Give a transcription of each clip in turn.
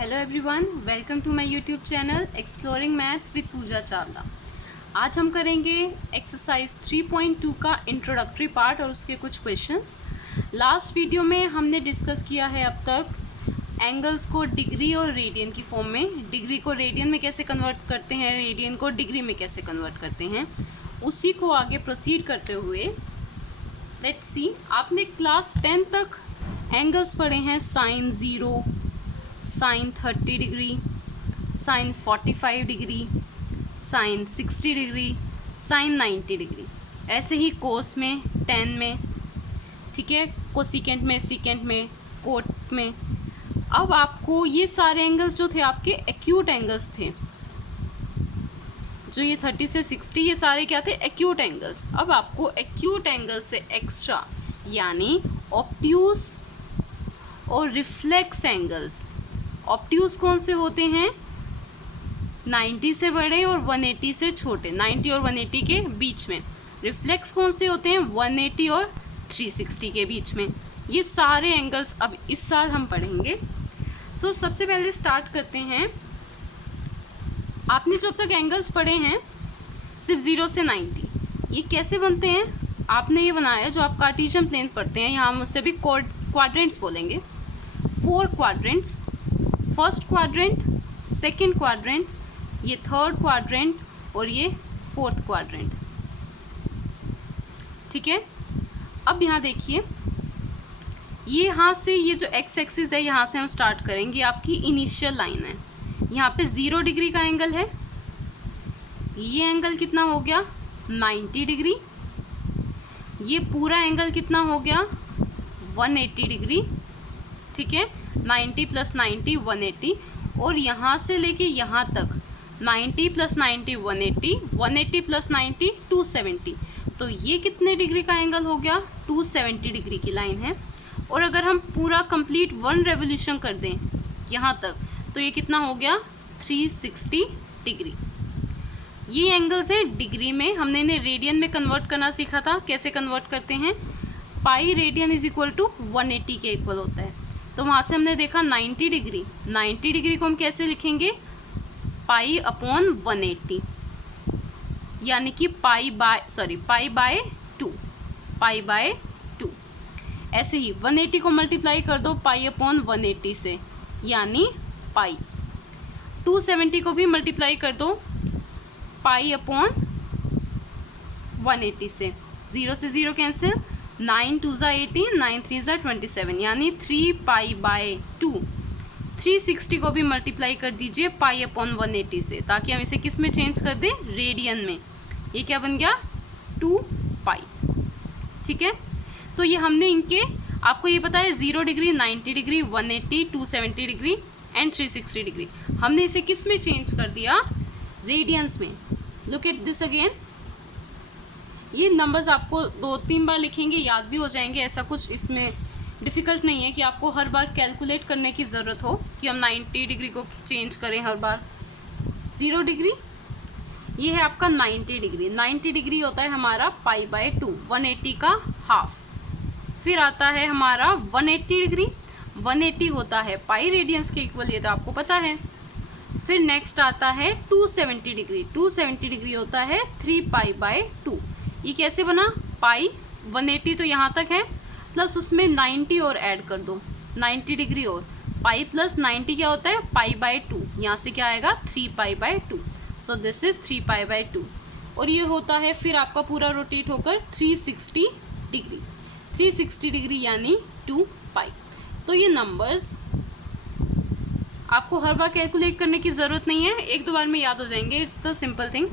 Hello everyone, welcome to my YouTube channel exploring maths with Pooja Chawla. आज हम करेंगे exercise 3.2 का इंट्रोडक्टरी पार्ट और उसके कुछ क्वेश्चंस। लास्ट वीडियो में हमने डिस्कस किया है अब तक एंगल्स को डिग्री और रेडियन की फॉर्म में, डिग्री को रेडियन में कैसे कन्वर्ट करते हैं, रेडियन को डिग्री में कैसे कन्वर्ट करते हैं, उसी को आगे प्रोसीड करते हुए लेट्स सी। आपने क्लास 10 तक एंगल्स पढ़े हैं, sine 0, sine 30 degree, sine 45 degree, sine 60 degree, sine 90 degree. ऐसे ही कोस में 10 में, ठीक है, कोसिकेंट में, सीकेंट में, कोट में। अब आपको ये सारे एंगल्स जो थे आपके एक्यूट एंगल्स थे, जो ये 30 से 60 ये सारे क्या थे, एक्यूट एंगल्स। अब आपको एक्यूट एंगल से एक्स्ट्रा यानी ऑब्ट्यूज और रिफ्लेक्स एंगल्स। ऑब्ट्यूज कौन से होते हैं, 90 से बड़े और 180 से छोटे, 90 और 180 के बीच में। रिफ्लेक्स कौन से होते हैं, 180 और 360 के बीच में। ये सारे एंगल्स अब इस साल हम पढ़ेंगे। सो सबसे पहले स्टार्ट करते हैं। आपने जो अब तक एंगल्स पढ़े हैं सिर्फ 0 से 90, ये कैसे बनते हैं आपने ये बनाया जो आप कार्टेशियन प्लेन पढ़ते हैं, यहाँ हम उससे भी क्वाड्रेंट्स बोलेंगे। 4 quadrants, first quadrant, second quadrant, ये थर्ड क्वाड्रेंट और ये फोर्थ क्वाड्रेंट, ठीक है। अब यहाँ देखिए, ये यहाँ से ये जो एक्स एक्सिस है यहाँ से हम स्टार्ट करेंगे, आपकी इनिशियल लाइन है। यहाँ पे 0 डिग्री का एंगल है, ये एंगल कितना हो गया 90 डिग्री, ये पूरा एंगल कितना हो गया 180 डिग्री, ठीक है। 90 + 90 180, और यहाँ से लेके यहाँ तक 90 + 90 180, 180 + 90 270। तो ये कितने डिग्री का एंगल हो गया, 270 डिग्री की लाइन है। और अगर हम पूरा कंप्लीट 1 रेवोल्यूशन कर दें यहाँ तक, तो ये कितना हो गया 360 डिग्री। ये एंगल्स है डिग्री में। हमने इन्हें रेडियन में कन्वर्ट करना सीखा था। कैसे कन्वर्ट करते हैं, पाई रेडियन = 180 के इक्वल होता है। तो वहाँ से हमने देखा 90 डिग्री, 90 डिग्री को हम कैसे लिखेंगे, पाई अपॉन 180, यानी कि पाई बाय 2, पाई बाय 2। ऐसे ही 180 को मल्टीप्लाई कर दो पाई अपॉन 180 से, यानी पाई। 270 को भी मल्टीप्लाई कर दो पाई अपॉन 180 से, 0 से 0 कैंसिल, 9 2 = 18, 9 3 = 27, यानी 3 पाई बाय 2। 360 को भी मल्टीप्लाई कर दीजिए पाई अपॉन 180 से, ताकि हम इसे किस में चेंज कर दें, रेडियन में। ये क्या बन गया 2 पाई, ठीक है। तो ये हमने इनके, आपको ये पता है 0 degree, 90 degree, 180, 270 degree and 360 degree, हमने इसे किस में चेंज कर दिया, रेडियंस में। Look at this again. ये नंबर्स आपको 2-3 बार लिखेंगे, याद भी हो जाएंगे। ऐसा कुछ इसमें डिफ़िकल्ट नहीं है कि आपको हर बार कैलकुलेट करने की ज़रूरत हो कि हम 90 डिग्री को चेंज करें हर बार। 0 डिग्री, ये है आपका 90 डिग्री। 90 डिग्री होता है हमारा पाई बाय 2, 180 का हाफ। फिर आता है हमारा 180 डिग्री, 180 होता है पाई रेडियंस के इक्वल, ये तो आपको पता है। फिर नेक्स्ट आता है 270 डिग्री, 270 डिग्री होता है 3 पाई बाय 2। ये कैसे बना, पाई 180 तो यहाँ तक है, प्लस उसमें 90 और ऐड कर दो, 90 डिग्री और पाई प्लस 90 क्या होता है, पाई बाय 2। यहाँ से क्या आएगा 3 pi by 2। So this is 3 pi by 2। और ये होता है फिर आपका पूरा रोटेट होकर 360 डिग्री, 360 डिग्री यानी 2 पाई। तो ये नंबर्स आपको हर बार कैलकुलेट करने की ज़रूरत नहीं है, 1-2 बार में याद हो जाएंगे। It's the simple thing.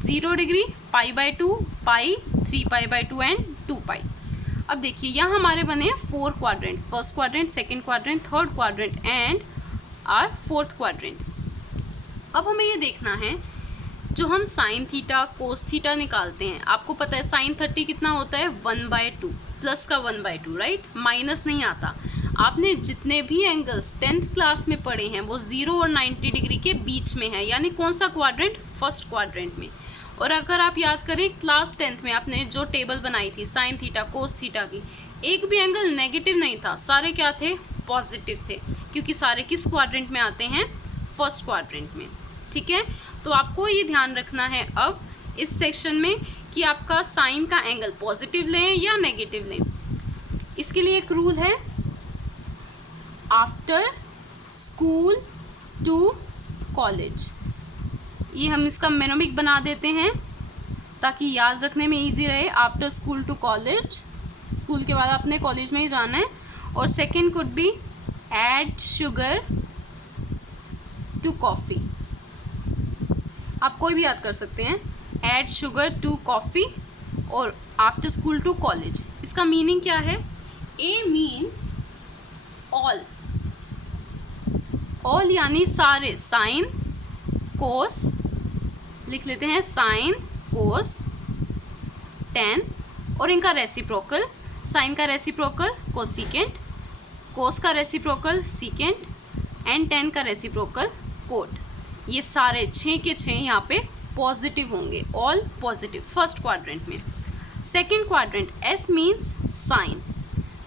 0 degree, pi by 2, pi, 3 pi by 2 and 2 पाई। अब देखिए यहाँ हमारे बने हैं 4 quadrants, first quadrant, second quadrant, third quadrant and our fourth quadrant. अब हमें ये देखना है, जो हम साइन थीटा कोस थीटा निकालते हैं, आपको पता है साइन 30 कितना होता है 1/2, प्लस का 1/2, राइट, माइनस नहीं आता। आपने जितने भी एंगल्स 10th क्लास में पढ़े हैं वो 0 और 90 डिग्री के बीच में है, यानी कौन सा क्वाड्रेंट, फर्स्ट क्वाड्रेंट में। और अगर आप याद करें क्लास 10th में आपने जो टेबल बनाई थी साइन थीटा कोस थीटा की, एक भी एंगल नेगेटिव नहीं था, सारे क्या थे, पॉजिटिव थे, क्योंकि सारे किस क्वाड्रेंट में आते हैं, फर्स्ट क्वाड्रेंट में। ठीक है, तो आपको ये ध्यान रखना है अब इस सेक्शन में कि आपका साइन का एंगल पॉजिटिव लें या नेगेटिव लें। इसके लिए एक रूल है, आफ्टर स्कूल टू कॉलेज। ये हम इसका मेनोमिक बना देते हैं ताकि याद रखने में इजी रहे। After school to college, school के बाद आपने कॉलेज में ही जाना है। और second could be add sugar to coffee, आप कोई भी याद कर सकते हैं, ऐड शुगर टू कॉफ़ी और आफ्टर स्कूल टू कॉलेज। इसका मीनिंग क्या है, ए मीन्स ऑल, ऑल यानी सारे, साइन कोस लिख लेते हैं, साइन कोस टेन और इनका रेसिप्रोकल, साइन का रेसिप्रोकल कोसिकेंट, कोस का रेसिप्रोकल सीकेंट एंड टेन का रेसिप्रोकल कोट। ये सारे 6 के 6 यहाँ पे पॉजिटिव होंगे, ऑल पॉजिटिव फर्स्ट क्वाड्रेंट में। Second quadrant S means sine,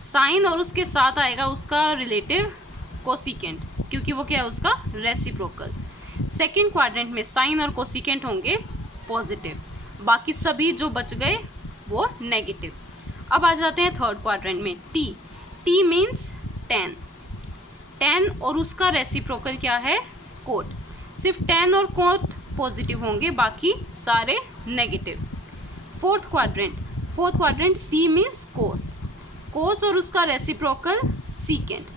sine और उसके साथ आएगा उसका रिलेटिव कोसिकेंट, क्योंकि वो क्या है, उसका रेसिप्रोकल। सेकंड क्वाड्रेंट में साइन और कोसिकेंट होंगे पॉजिटिव, बाकी सभी जो बच गए वो नेगेटिव। अब आ जाते हैं थर्ड क्वाड्रेंट में, टी, टी मीन्स 10, 10 और उसका रेसिप्रोकल क्या है, कोट। सिर्फ 10 और कोट पॉजिटिव होंगे, बाकी सारे negative. Fourth quadrant C means cos, cos और उसका रेसिप्रोकल सीकेंट,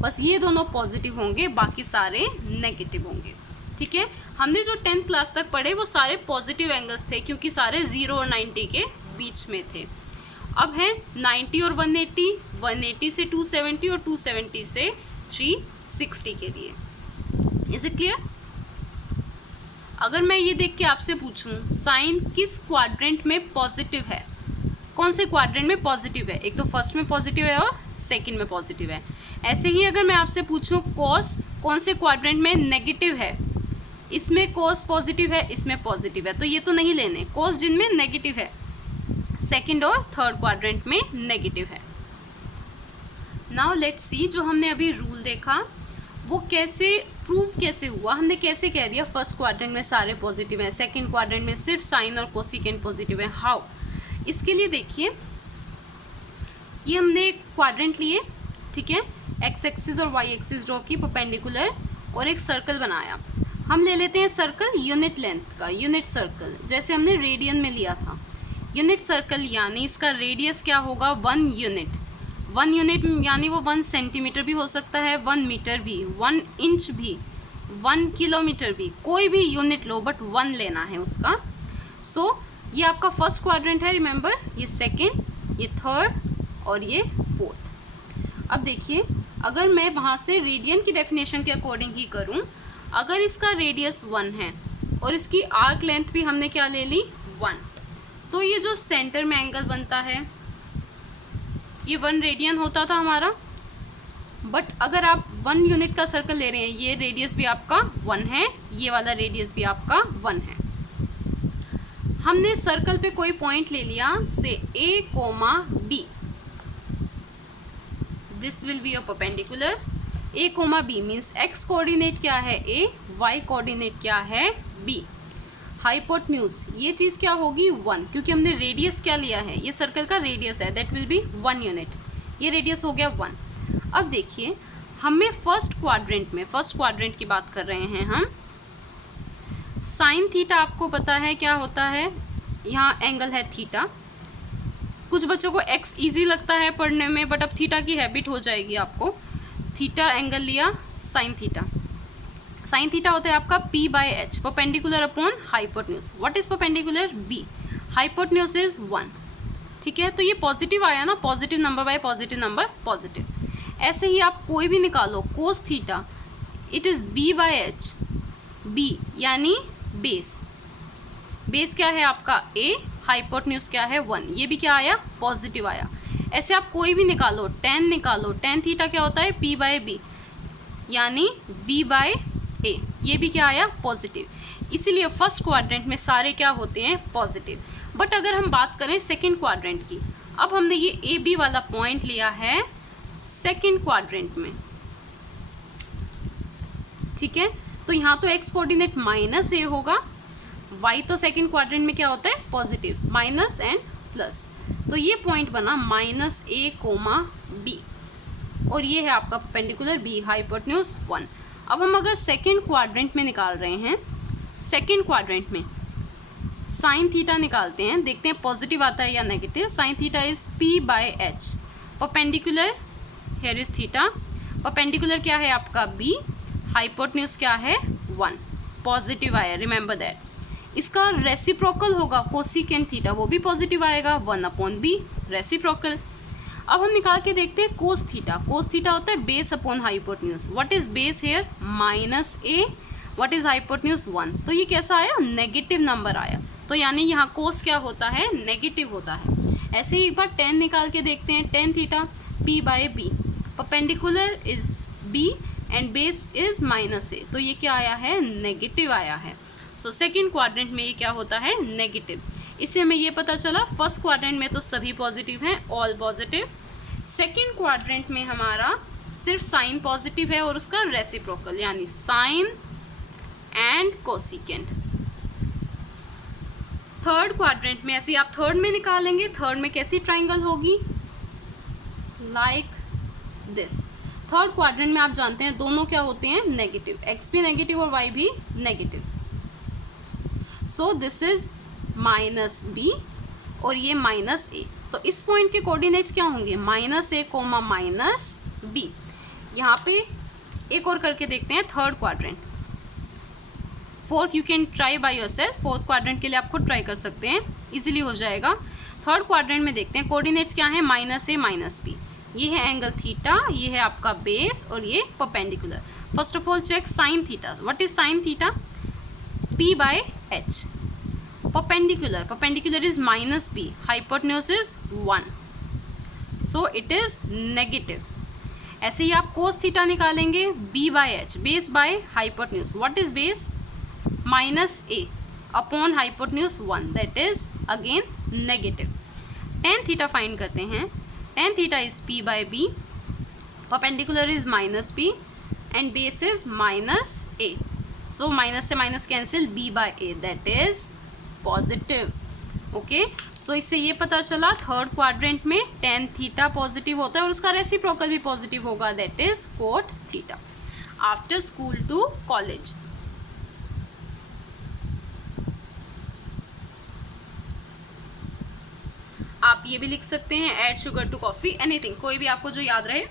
बस ये दोनों पॉजिटिव होंगे, बाकी सारे नेगेटिव होंगे। ठीक है, हमने जो 10th क्लास तक पढ़े वो सारे पॉजिटिव एंगल्स थे, क्योंकि सारे 0 और 90 के बीच में थे। अब है 90 और 180, 180 से 270 और 270 से 360 के लिए। Is it clear? अगर मैं ये देख के आपसे पूछूं साइन किस क्वाड्रेंट में पॉजिटिव है, कौन से क्वाड्रेंट में पॉजिटिव है, एक तो फर्स्ट में पॉजिटिव है और सेकंड में पॉजिटिव है। ऐसे ही अगर मैं आपसे पूछूं कॉस कौन से क्वाड्रेंट में नेगेटिव है, इसमें कॉस पॉजिटिव है, इसमें पॉजिटिव है, तो ये तो नहीं लेने। कॉस जिनमें नेगेटिव है, सेकंड और थर्ड क्वाड्रेंट में नेगेटिव है। नाउ लेट्स सी, जो हमने अभी रूल देखा वो कैसे प्रूव कैसे हुआ, हमने कैसे कह दिया फर्स्ट क्वाड्रेंट में सारे पॉजिटिव हैं, सेकंड क्वाड्रेंट में सिर्फ साइन और कोसिकेंट पॉजिटिव है। हाउ? इसके लिए देखिए, ये हमने क्वाड्रेंट लिए, ठीक है, एक्स एक्सिस और वाई एक्सिस ड्रॉ की परपेंडिकुलर और एक सर्कल बनाया। हम ले लेते हैं सर्कल यूनिट लेंथ का, यूनिट सर्कल जैसे हमने रेडियन में लिया था। यूनिट सर्कल यानी इसका रेडियस क्या होगा, 1 यूनिट। 1 यूनिट यानी वो 1 सेंटीमीटर भी हो सकता है, 1 मीटर भी, 1 इंच भी, 1 किलोमीटर भी, कोई भी यूनिट लो बट 1 लेना है उसका। सो ये आपका फर्स्ट क्वाड्रेंट है, रिमेंबर, ये सेकेंड, ये थर्ड और ये फोर्थ। अब देखिए, अगर मैं वहाँ से रेडियन की डेफिनेशन के अकॉर्डिंग ही करूँ, अगर इसका रेडियस 1 है और इसकी आर्क लेंथ भी हमने क्या ले ली, 1, तो ये जो सेंटर में एंगल बनता है ये 1 रेडियन होता था हमारा। बट अगर आप 1 यूनिट का सर्कल ले रहे हैं, ये रेडियस भी आपका 1 है, ये वाला रेडियस भी आपका 1 है। हमने सर्कल पे कोई पॉइंट ले लिया से A, B, this will be a perpendicular. A, B means x coordinate क्या है A, y कोऑर्डिनेट क्या है B। हाइपोटेन्यूज ये चीज़ क्या होगी 1, क्योंकि हमने रेडियस क्या लिया है, ये सर्कल का रेडियस है, दैट विल बी 1 यूनिट, ये रेडियस हो गया 1। अब देखिए, हमें फर्स्ट क्वाड्रेंट की बात कर रहे हैं हम। साइन थीटा आपको पता है क्या होता है, यहाँ एंगल है थीटा। कुछ बच्चों को एक्स इजी लगता है पढ़ने में, बट अब थीटा की हैबिट हो जाएगी आपको। थीटा एंगल लिया, साइन थीटा। साइन थीटा होता है आपका P/H, perpendicular upon hypotenuse. What is perpendicular, B, hypotenuse is 1। ठीक है, तो ये पॉजिटिव आया ना, positive number by positive number positive. ऐसे ही आप कोई भी निकालो, cos theta, it is B/H, B यानी बेस, बेस क्या है आपका A, हाइपोटेन्यूज क्या है 1, ये भी क्या आया, पॉजिटिव आया। ऐसे आप कोई भी निकालो, tan निकालो, tan थीटा क्या होता है P/B यानी B/A, ये भी क्या आया, पॉजिटिव। इसीलिए फर्स्ट क्वाड्रेंट में सारे क्या होते हैं, पॉजिटिव। बट अगर हम बात करें सेकंड क्वाड्रेंट की, अब हमने ये AB वाला पॉइंट लिया है सेकंड क्वाड्रेंट में, ठीक है, तो यहाँ तो x कोऑर्डिनेट माइनस ए होगा, y तो सेकंड क्वाड्रेंट में क्या होता है पॉजिटिव, माइनस एंड प्लस, तो ये पॉइंट बना -a, b, और ये है आपका परपेंडिकुलर b, हाइपोटेन्यूज 1। अब हम अगर सेकंड क्वाड्रेंट में निकाल रहे हैं, सेकंड क्वाड्रेंट में साइन थीटा निकालते हैं, देखते हैं पॉजिटिव आता है या negative. Sine theta is p/h, perpendicular here is theta, perpendicular क्या है आपका b, हाइपोटेन्यूज क्या है 1, पॉजिटिव आया, रिमेंबर दैट। इसका रेसिप्रोकल होगा कोसिकेंट थीटा, वो भी पॉजिटिव आएगा, 1/b रेसिप्रोकल। अब हम निकाल के देखते हैं कोस थीटा। कोस थीटा होता है base upon hypotenuse. What is base here, -a, what is hypotenuse 1, तो ये कैसा आया, नेगेटिव नंबर आया, तो यानी यहाँ कोस क्या होता है, नेगेटिव होता है। ऐसे ही एक बार टेन निकाल के देखते हैं, tan theta p/b, perpendicular is b and base is -a, तो ये क्या आया है, नेगेटिव आया है। सो सेकेंड क्वाड्रेंट में ये क्या होता है, नेगेटिव। इससे हमें ये पता चला फर्स्ट क्वाड्रेंट में तो सभी पॉजिटिव हैं, ऑल पॉजिटिव। सेकेंड क्वाड्रेंट में हमारा सिर्फ साइन पॉजिटिव है और उसका रेसिप्रोकल, यानी sine and cosecant. Third quadrant में ऐसे ही आप थर्ड में निकालेंगे, थर्ड में कैसी ट्राइंगल होगी, लाइक दिस। थर्ड क्वाड्रेंट में आप जानते हैं दोनों क्या होते हैं, नेगेटिव, एक्स भी नेगेटिव और वाई भी negative. So this is -b और ये -a, तो इस पॉइंट के कोऑर्डिनेट्स क्या होंगे, -a, -b। यहाँ पे एक और करके देखते हैं third quadrant. Fourth you can try by yourself, fourth quadrant के लिए आप खुद ट्राई कर सकते हैं, इजीली हो जाएगा। थर्ड क्वाड्रेंट में देखते हैं कोऑर्डिनेट्स क्या है, -a, -b। ये है एंगल थीटा, ये है आपका बेस और ये perpendicular. First of all check sine theta. What is sine theta, p/h, perpendicular, perpendicular is -b, hypotenuse is 1, so it is negative। ऐसे ही आप cos थीटा निकालेंगे, b/h, base by hypotenuse, what is base, -a upon hypotenuse 1, that is again negative। tan theta find करते हैं, tan theta is p/b, perpendicular is -b and base is -a, so minus से minus cancel, b/a, that is positive. Okay, so इससे ये पता चला third quadrant में tan theta positive होता है और उसका रेसिप्रोकल भी पॉजिटिव होगा, that is cot theta. After school to college, आप ये भी लिख सकते हैं, add sugar to coffee, anything, कोई भी आपको जो याद रहे।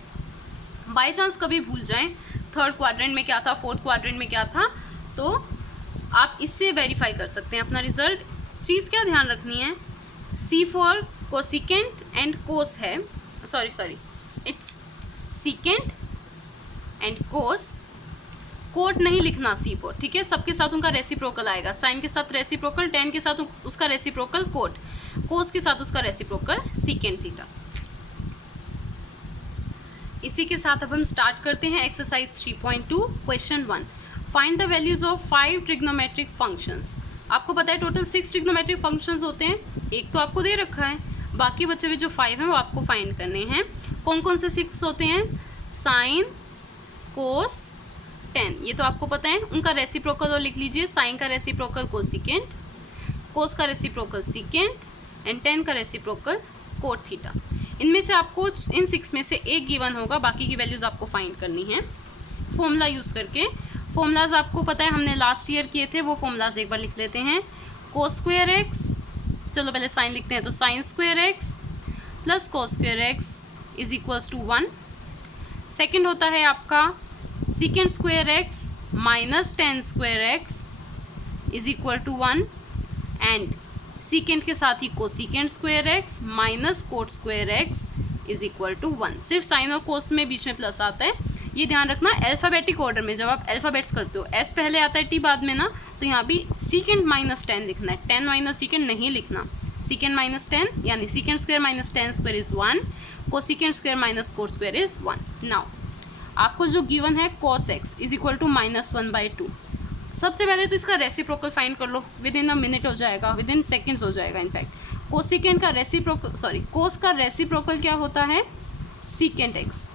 बाय चांस कभी भूल जाएं थर्ड क्वाड्रेंट में क्या था, फोर्थ क्वाड्रेंट में क्या था, तो आप इससे वेरीफाई कर सकते हैं अपना रिजल्ट। चीज़ क्या ध्यान रखनी है, C for cosecant and cos है, sorry it's secant and cos, cot नहीं लिखना C फॉर, ठीक है, सबके साथ उनका रेसिप्रोकल आएगा, साइन के साथ रेसिप्रोकल, टेन के साथ उसका रेसिप्रोकल कोट, कोस के साथ उसका रेसिप्रोकल सीकेंट थीटा। इसी के साथ अब हम स्टार्ट करते हैं exercise 3.2 question 1। Find the values of 5 trigonometric functions. आपको पता है टोटल 6 ट्रिग्नोमेट्रिक फंक्शंस होते हैं, एक तो आपको दे रखा है, बाकी बचे हुए जो 5 हैं वो आपको फाइंड करने हैं। कौन कौन से 6 होते हैं, साइन, कोस, टेन, ये तो आपको पता है। उनका रेसिप्रोकल और लिख लीजिए, साइन का रेसिप्रोकल कोसिकेंट, कोस का रेसिप्रोकल सीकेंट एंड टेन का रेसिप्रोकल कोट थीटा। इनमें से आपको इन 6 में से एक गिवन होगा, बाकी की वैल्यूज़ आपको फाइंड करनी है फॉर्मूला यूज़ करके। फॉर्मूलाज आपको पता है हमने लास्ट ईयर किए थे, वो फॉर्मूलाज एक बार लिख लेते हैं। कोस स्क्वायर एक्स, चलो पहले साइन लिखते हैं, तो sine square X plus cos square X is equals to 1। Second होता है आपका secant square X minus tan square X is equal to 1 and secant के साथ ही cosecant square X minus cot square X is equal to 1। सिर्फ sign और कोस में बीच में प्लस आता है, ये ध्यान रखना। अल्फ़ाबेटिक ऑर्डर में जब आप अल्फ़ाबेट्स करते हो, एस पहले आता है टी बाद में ना, तो यहाँ भी सीकेंट माइनस 10 लिखना है, 10 माइनस सीकेंट नहीं लिखना। सीकेंट माइनस 10 यानी secant square minus 10 square is 1, cosecant square minus cot square is 1। Now आपको जो गिवन है cos X is equal to -1/2। सबसे पहले तो इसका रेसिप्रोकल फाइंड कर लो, विद इन अ मिनट हो जाएगा, विद इन सेकेंड्स हो जाएगा इनफैक्ट। कोसिकेंट का रेसिप्रोकल कोस का रेसिप्रोकल क्या होता है, सीकेंट एक्स,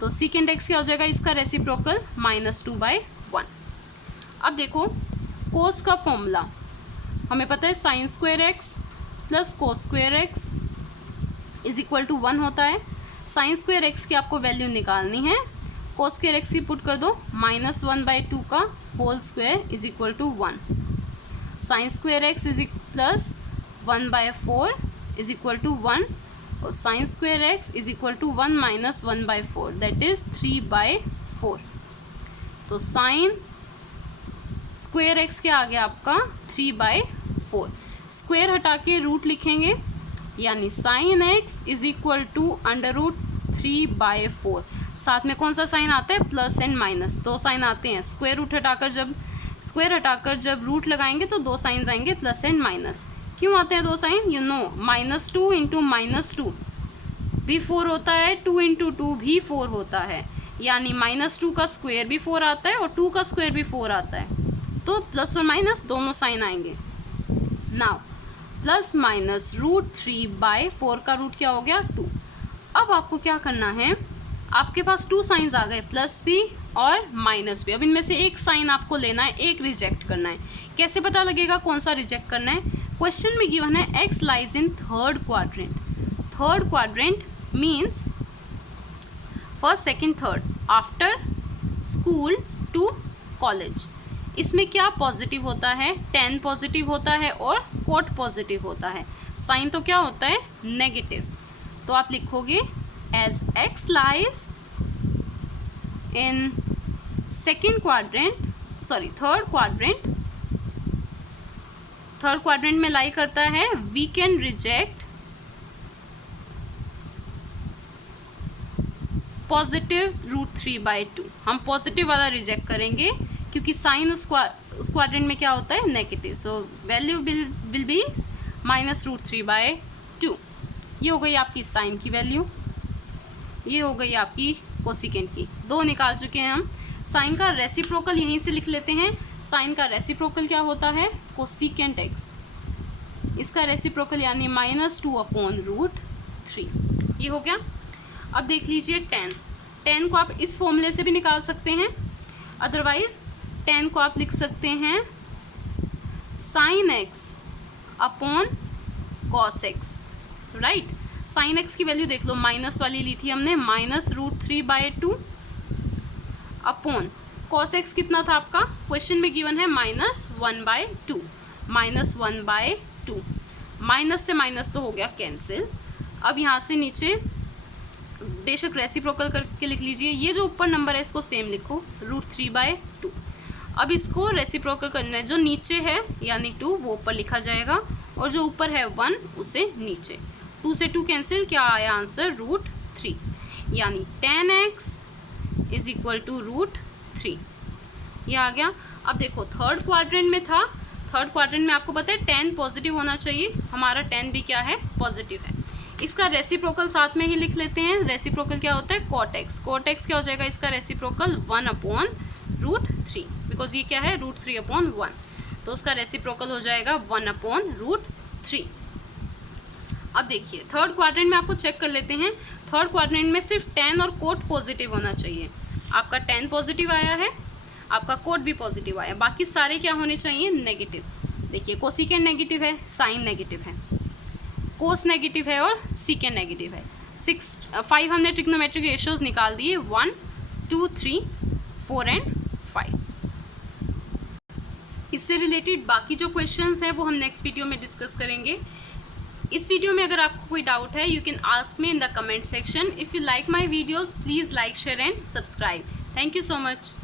तो सीकेंट एक्स क्या हो जाएगा इसका रेसिप्रोकल -2/2। 1। अब देखो कोस का फॉर्मूला हमें पता है sine square X plus cos square X is equal to 1 होता है। साइन स्क्वायर एक्स की आपको वैल्यू निकालनी है, कोस स्क्वायर एक्स की पुट कर दो, -1/2 का whole square is equal to 1। Sine square X is plus 1/4 is equal to 1 और sine square X is equal to 1 - 1/4 that is 3/4। तो साइन स्क्वायर एक्स क्या आ गया आपका 3/4। स्क्वायर हटा के रूट लिखेंगे यानी sine X is equal to √3/4। साथ में कौन सा साइन आता है, प्लस एंड माइनस, दो साइन आते हैं। स्क्वायर हटाकर जब रूट लगाएंगे तो दो साइन आएंगे प्लस एंड माइनस। क्यों आते हैं दो साइन, यू नो, -2 × -2 भी 4 होता है, 2 × 2 भी 4 होता है, यानी -2 का स्क्वायर भी 4 आता है और 2 का स्क्वायर भी 4 आता है, तो प्लस और माइनस दोनों साइन आएंगे। नाउ प्लस माइनस √3/4 का रूट क्या हो गया 2। अब आपको क्या करना है, आपके पास 2 साइंस आ गए, प्लस भी और माइनस भी। अब इनमें से एक साइन आपको लेना है, एक रिजेक्ट करना है। कैसे पता लगेगा कौन सा रिजेक्ट करना है, क्वेश्चन में गिवन है X lies in third quadrant. Third quadrant means first second third, after school to college. इसमें क्या पॉजिटिव होता है, tan पॉजिटिव होता है और कोट पॉजिटिव होता है। साइन तो क्या होता है, नेगेटिव। तो आप लिखोगे as x lies in second quadrant, sorry third quadrant में लाई करता है, वी कैन रिजेक्ट पॉजिटिव √3/2। हम पॉजिटिव वाला रिजेक्ट करेंगे क्योंकि साइन उस क्वाड्रेंट में क्या होता है, negative. So value will be -√3/2। ये हो गई आपकी साइन की वैल्यू, ये हो गई आपकी कोसिकेंट की। दो निकाल चुके हैं हम। साइन का रेसिप्रोकल यहीं से लिख लेते हैं। साइन का रेसिप्रोकल क्या होता है, कोसिकेंट एक्स। इसका रेसिप्रोकल यानी -2/√3। ये हो गया। अब देख लीजिए tan को आप इस फॉर्मूले से भी निकाल सकते हैं, अदरवाइज tan को आप लिख सकते हैं sin x upon cos x, right. sin x की वैल्यू देख लो, माइनस वाली ली थी हमने, -√3/2 अपॉन cos x कितना था आपका, क्वेश्चन में गिवन है -1/2। -1/2 माइनस से माइनस तो हो गया कैंसिल। अब यहाँ से नीचे बेशक रेसिप्रोकल करके लिख लीजिए। ये जो ऊपर नंबर है इसको सेम लिखो, √3/2। अब इसको रेसिप्रोकल करना है, जो नीचे है यानी 2 वो ऊपर लिखा जाएगा और जो ऊपर है 1 उसे नीचे। 2 से 2 कैंसिल, क्या आया आंसर, √3, यानी tan x is equal to √3। ये आ गया। अब देखो थर्ड क्वाड्रेंट में था, थर्ड क्वाड्रेंट में आपको पता है tan पॉजिटिव होना चाहिए, हमारा tan भी क्या है, पॉजिटिव है। इसका रेसिप्रोकल साथ में ही लिख लेते हैं। रेसिप्रोकल क्या होता है, cot x। cot x क्या हो जाएगा इसका रेसिप्रोकल, 1/√3, बिकॉज ये क्या है, √3/1, तो उसका रेसिप्रोकल हो जाएगा 1/√3। अब देखिए थर्ड क्वाड्रेंट में आपको चेक कर लेते हैं। थर्ड क्वाड्रेंट में सिर्फ tan और कोट पॉजिटिव होना चाहिए। आपका tan पॉजिटिव आया है, आपका कोट भी पॉजिटिव आया, बाकी सारे क्या होने चाहिए, नेगेटिव। देखिए कोसिकेंट नेगेटिव है, साइन नेगेटिव है, कोस नेगेटिव है और सीकेंट नेगेटिव है। 5 हमने ट्रिग्नोमेट्रिक रेशियोज निकाल दिए, 1, 2, 3, 4 एंड 5। इससे रिलेटेड बाकी जो क्वेश्चंस हैं वो हम नेक्स्ट वीडियो में डिस्कस करेंगे। इस वीडियो में अगर आपको कोई डाउट है, you can ask me in the comment section. If you like my videos please like, share and subscribe. Thank you so much.